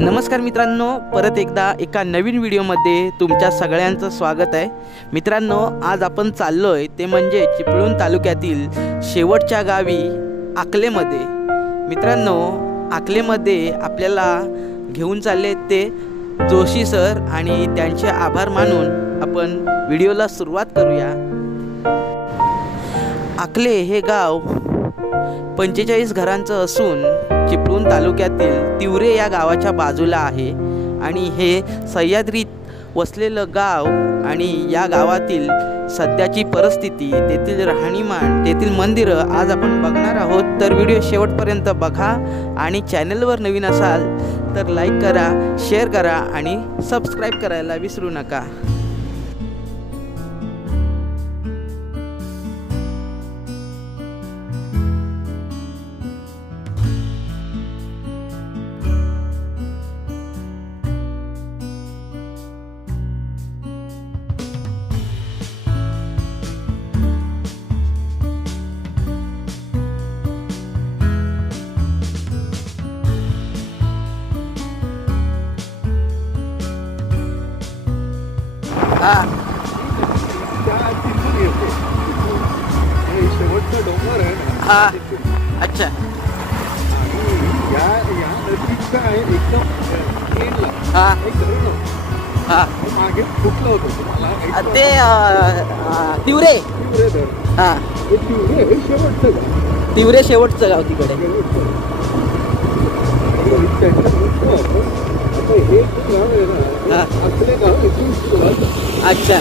नमस्कार मित्रांनो, परत एकदा एका नवीन व्हिडिओमध्ये तुमच्या सगळ्यांचं स्वागत आहे। मित्रांनो, आज आपण चाललोय ते म्हणजे चिपळूण तालुक्यातील शेवटच्या गावी आकलेमध्ये। मित्रांनो, आकलेमध्ये आपल्याला घेऊन चालले ते जोशी सर आणि त्यांचे आभार मानून आपण व्हिडिओला सुरुवात करूया। आकले हे गाव 45 घरांचं असून चिपळूण तालुक्यातील तिवरे या गावाच्या बाजूला आहे आणि हे सह्याद्रीत वसलेलं गाव आणि या गावातील सध्याची परिस्थिती, तेथील राहणीमान, तेथील मंदिरं आज आपण बघणार आहोत। तर व्हिडिओ शेवटपर्यंत बघा आणि चॅनलवर नवीन असाल तर लाईक करा, शेअर करा आणि सबस्क्राईब करायला विसरू नका। शेवटचा डोंगर आहे ना, अच्छा, या नदीचा आहे एकदम एंडला एक धरण होतं, मागे फुटलं होतं तुम्हाला ते तिवरे धरण। हे तिवरे हे शेवटचं गाव, तिवरे शेवटचं गाव तिकडे। आता हे गाव आहे ना, आपले गाव इथून सुरुवात। अच्छा,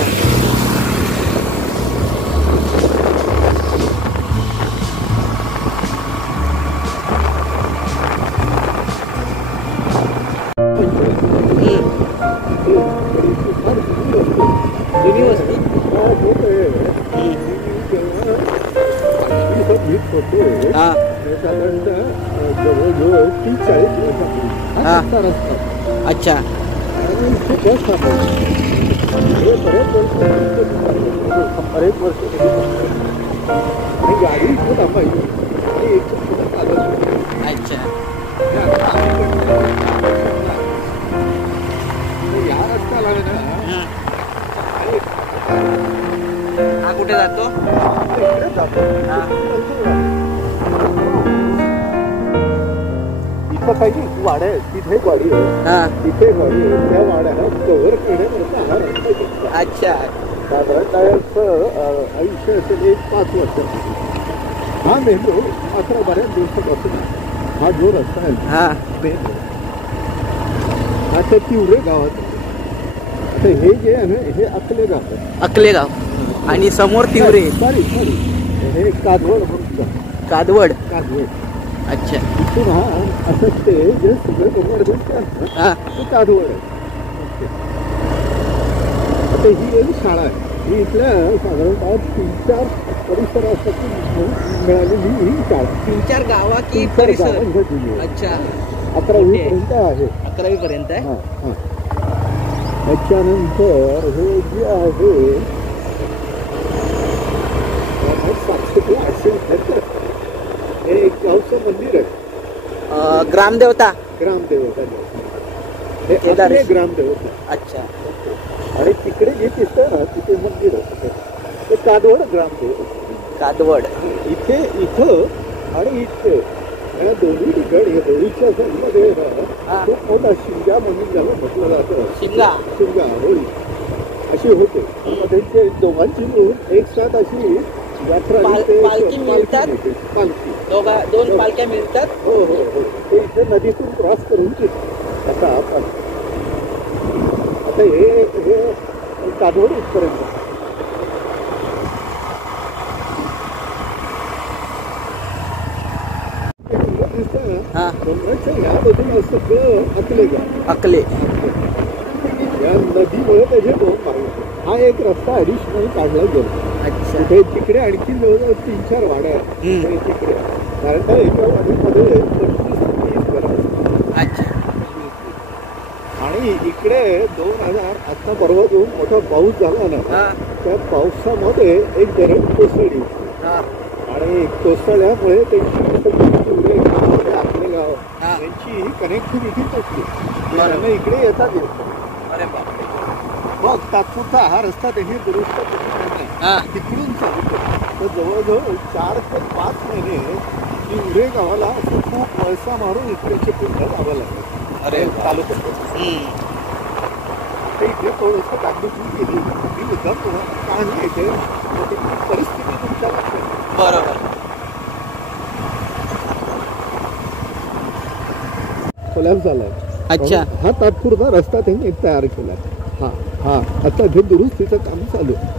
जुनी वस्ती होते साधारणतः जवळजवळ 30-40 वर्षापूर्वी रस्ता। अच्छा, बस हे बरेच वर्ष आणि गाडी इथे थांबायची आणि एक चालत। अच्छा, या रस्त्याला हा कुठे जातो? इथं काही वाड्या आहेत, तिथे एक वाडी आहे, तिथे वाडी आहे, त्या वाड्याला कव्हर करण्याकरता हा रस्ता। अच्छा, साधारणतः आयुष्य असेल 1-5 वर्ष। हा मेंदू मात्र बऱ्याच दिवसापासून हा जो रस्ता आहे मेन हा त्या तिवरे गावात। तर हे जे आहे ना, हे अकले गाव आहे, अकले गाव आणि समोर तिवरे। सॉरी हे कादवड म्हणून, कादवड। अच्छा, इथून हा असं ते जे सगळं डोंगर दिसतात ना, ते कादवड आहे। आता ही एक शाळा आहे, ही इथल्या साधारणतः 3-4 परिसरासाठी मिळालेली ही शाळा। 3-4 गावा की परिसर? अच्छा, 11वी पर्यंत आहे। 11वी पर्यंत आहे। त्याच्यानंतर हे जे आहे हे एक गावचं मंदिर आहे, ग्रामदेवता। हे ग्रामदेवता। अच्छा, आणि तिकडे जे दिसतं ना, तिथे मंदिर आहे ते कादवड ग्रामदेवता। कादवड इथं आणि इथे या दोन्ही ठिकाणी, या दोन्हीच्या मध्ये खूप मोठा शिंगा म्हणून ज्याला म्हटलं जातं, शिंगा होळी अशी होते। त्यांचे दोघांची मिळून एक साथ अशी यात्रा, पालखी मिळतात, दोन पालख्या मिळतात। हो, ते इथे नदीतून क्रॉस करून आता हे कादवड इथपर्यंत। डोंगराच्या या बाजूला सगळं अकले गाव, अकले। या नदीमुळे त्याचे 2 मार्ग। हा एक रस्ता ॲडिशनल काढला गेला। अच्छा, तिकडे आणखी जवळजवळ 3-4 वाड्या आहेत तिकडे, कारण त्या एका वाडीमध्ये 25-30 घरं असतात। अच्छा, आणि इकडे 2000 आता परवा जो मोठा पाऊस झाला ना, त्या पावसामध्ये एक धरण कोसळली आणि कोसळल्यामुळे त्यांची आपले गाव त्यांची कनेक्टिव्हिटी तुटली. त्यामुळे इकडे येतात येत. अरे बापरे. मग तात्पुरता हा रस्ता त्यांनी दुरुस्त करून तिकडून चालू केला. तर जवळजवळ 4 ते 5 महिने तिवरे गावाला खूप वळसा मारून इकडे चिपळूणला जावं लागलं. अरे तालुक्यात इथे थोडंसं कागदोपत्री केली मी मुद्दाम तुम्हाला कहाणी येते परिस्थिती तुमच्या लक्षात. बरोबर. कोलॅप्स झालाय. अच्छा. हा तात्पुरता रस्ता त्यांनी तयार केला. हा आता हे दुरुस्तीचं काम चालू आहे.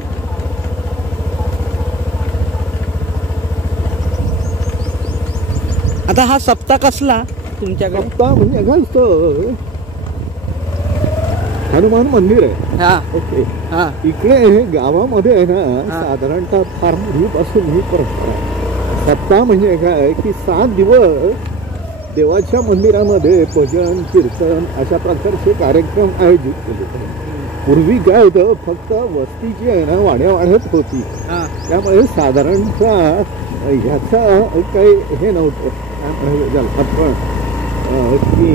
आता हा सप्ताह कसला तुमच्याकडे? सप्ताह म्हणजे काय असतं, हनुमान मंदिर आहे. ओके. इकडे हे गावामध्ये आहे ना साधारणतः फार पूर्वीपासून ही परंपरा आहे. सप्ताह म्हणजे काय की 7 दिवस देवाच्या मंदिरामध्ये भजन कीर्तन अशा प्रकारचे कार्यक्रम आयोजित केले. पूर्वी काय होतं, फक्त वस्ती जी आहे ना वाड्यात होती. त्यामुळे साधारणतः ह्याचा काही हे नव्हतं पण की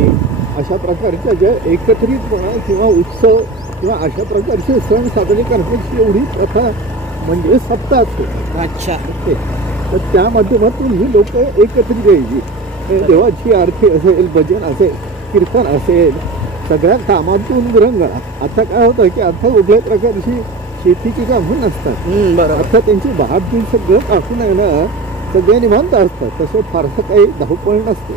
अशा प्रकारच्या ज्या एकत्रितपणा किंवा उत्सव किंवा अशा प्रकारचे सण साजरे करण्याची एवढी प्रथा म्हणजे सप्ताहच होती. अच्छा. ओके. तर त्या माध्यमातून ही लोक एकत्रित यायची. देवाची आरती असेल, भजन असेल, कीर्तन असेल, सगळ्या कामातून विरंगुळा. आता काय होतं की आता कुठल्याही प्रकारची शेतीची कामं नसतात. बरं. आता त्यांची भात सगळं टाकून आहे ना सगळे निवांत असतात. तसं फारसं काही धावपळ नसते.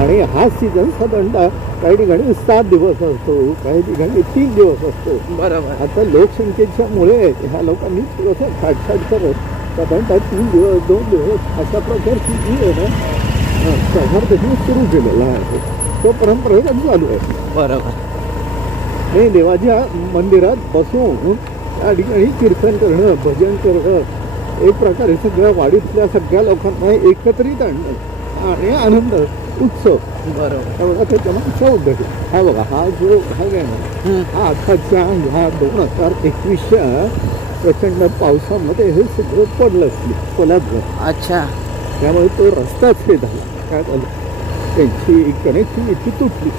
आणि हा सीझन साधारणतः काही ठिकाणी 7 दिवस असतो, काही ठिकाणी 3 दिवस असतो. बरोबर. आता लोकसंख्येच्या मुळे ह्या लोकांनी थोडंसं खाटछाट करत साधारणतः 3 दिवस 2 दिवस अशा प्रकारची जी आहे ना सभार त्यांनी सुरू केलेला आहे. तो परंपरेला चालू आहे. बरोबर. हे देवाच्या मंदिरात बसून त्या ठिकाणी कीर्तन करणं, भजन करणं, एक प्रकारे सगळ्या वाडीतल्या सगळ्या लोकांना एकत्रित आणणं आणि आनंद उत्सव. बरोबर. त्याच्यामध्ये चौद हा बघा हा जो भाग आहे ना हा आताच्या ह्या 2021च्या प्रचंड पावसामध्ये हे सगळं पडलं कोल्हापूर. अच्छा. त्यामुळे तो रस्ताच हे झाला. काय झालं, त्यांची कनेक्टिव्हिटी तुटली.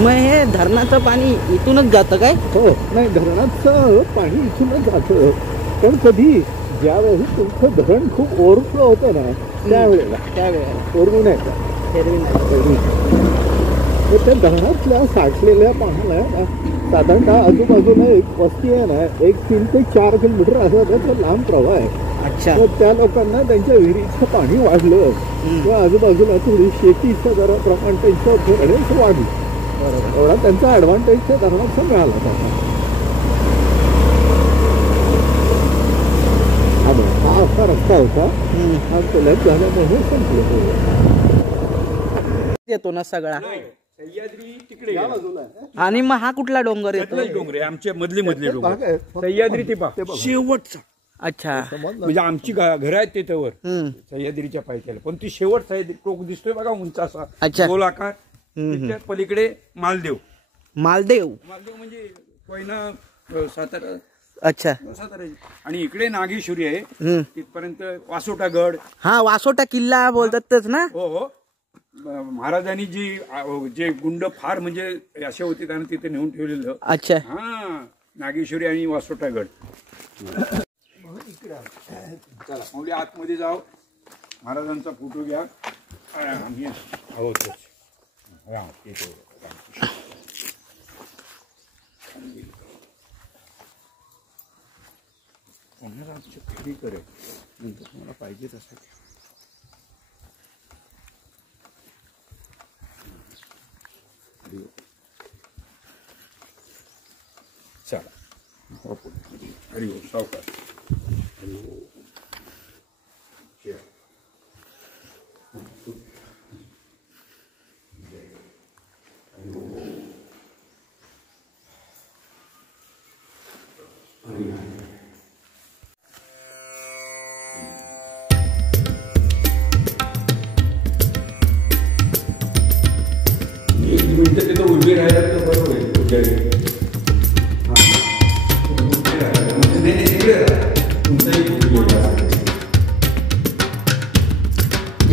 मग हे धरणाचं पाणी इथूनच जातं काय? हो. नाही, धरणाचं पाणी इथूनच जातं. पण कधी ज्यावेळी तुमचं धरण खूप ओव्हरफ्लो होतं ना त्यावेळेला एरवी नाही तर त्या धरणातल्या साठलेल्या पाण्याला साधारणतः आजूबाजूला एक वस्ती आहे ना 3 ते 4 किलोमीटर असा त्याचा लांब प्रवाह आहे. अच्छा. तर त्या लोकांना त्यांच्या विहिरीचं पाणी वाढलं किंवा आजूबाजूला थोडी शेतीचं जरा प्रमाण त्यांचं वाढलं. एवढा त्यांचा ॲडव्हान्टेज त्या धरणाचा मिळाला त्यांना. हा असा रस्ता होता. हा कोल्हापूर झाल्यामुळे संपलं येतो ना सगळा. सह्याद्री तिकडे आणि मग हा कुठला डोंगर येतो? डोंगर आहे आमच्या मधले डोंगर. सह्याद्री ते शेवटचा. अच्छा. म्हणजे आमची घर आहेत त्याच्यावर सह्याद्रीच्या पायथ्याला. पण ती शेवट सह्याद्री टोक दिसतोय बघा उंच असा गोलाकार. पलीकडे मालदेव. मालदेव म्हणजे कोयना सातारा. अच्छा. सातारा. आणि इकडे नागेश्वरी आहे तिथपर्यंत वासोटागड. हा वासोटा किल्ला बोलतात तेच ना. हो हो. महाराजांनी जे गुंड फार म्हणजे असे होते त्यांना तिथे नेऊन ठेवलेलं. अच्छा. हा नागेश्वरी आणि वासोटागड. चला मग आतमध्ये जाऊ. महाराजांचा फोटो घ्या. आम्ही आहोत. फेरी करेल नंतर तुम्हाला पाहिजे तसं. चला हरि ओम. सावकाश. हरि ओम. तिथं उभी राहिला तर बरोबर आहे. तुमचंही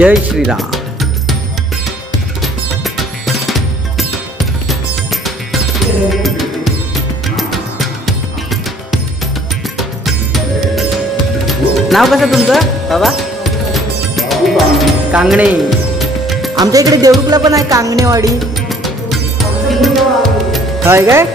जय श्रीराम. नाव कसं तुमचं बाबा? कांगणे. आमच्या इकडे देवरुखला पण आहे कांगणेवाडी. काय काय?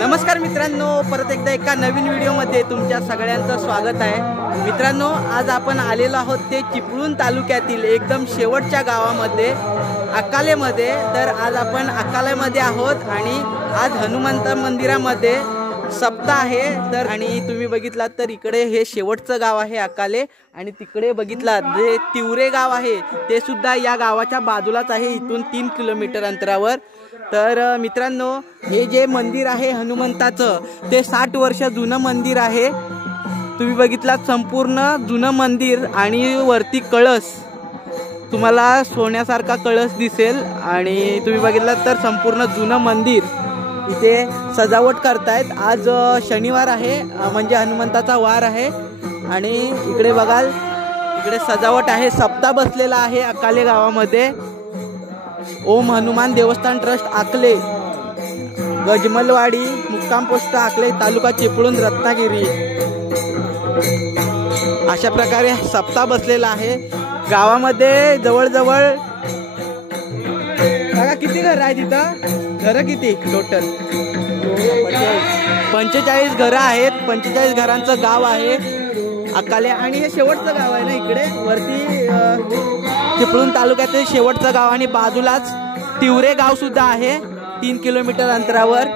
नमस्कार मित्रांनो, परत एकदा एका नवीन व्हिडिओमध्ये तुमच्या सगळ्यांचं स्वागत आहे. मित्रांनो, आज आपण आलेलो आहोत ते चिपळूण तालुक्यातील एकदम शेवटच्या गावामध्ये अकालेमध्ये. तर आज आपण अकालेमध्ये आहोत आणि आज हनुमंत मंदिरामध्ये सप्ताह आहे. तर आणि तुम्ही बघितलात तर इकडे हे शेवटचं गाव आहे अकाले आणि तिकडे बघितलात जे तिवरे गाव आहे ते सुद्धा या गावाच्या बाजूलाच आहे, इथून 3 किलोमीटर अंतरावर. तर मित्रांनो, हे जे मंदिर आहे हनुमंताचं ते 60 वर्ष जुनं मंदिर आहे. तुम्ही बघितलात संपूर्ण जुनं मंदिर आणि वरती कळस, तुम्हाला सोन्यासारखा कळस दिसेल. आणि तुम्ही बघितलात तर संपूर्ण जुनं मंदिर, इथे सजावट करतायत. आज शनिवार आहे म्हणजे हनुमंताचा वार आहे आणि इकडे बघाल इकडे सजावट आहे. सप्ताह बसलेला आहे अकाले गावामध्ये. ओम हनुमान देवस्थान ट्रस्ट आकले, गजमलवाडी, मुक्काम पोस्ट आकले, तालुका चिपळूण, रत्नागिरी. अशा प्रकारे सप्ताह बसलेला आहे गावामध्ये. जवळजवळ बघा किती घर आहे तिथं, घर किती टोटल 45 घरं आहेत. 45 घरांचं गाव आहे अकाल्या. आणि हे शेवटचं गाव आहे ना इकडे वरती चिपळूण तालुक्यातील शेवटचं गाव. आणि बाजूलाच तिवरे गाव सुद्धा आहे 3 किलोमीटर अंतरावर.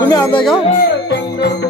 तुम्ही आणताय का?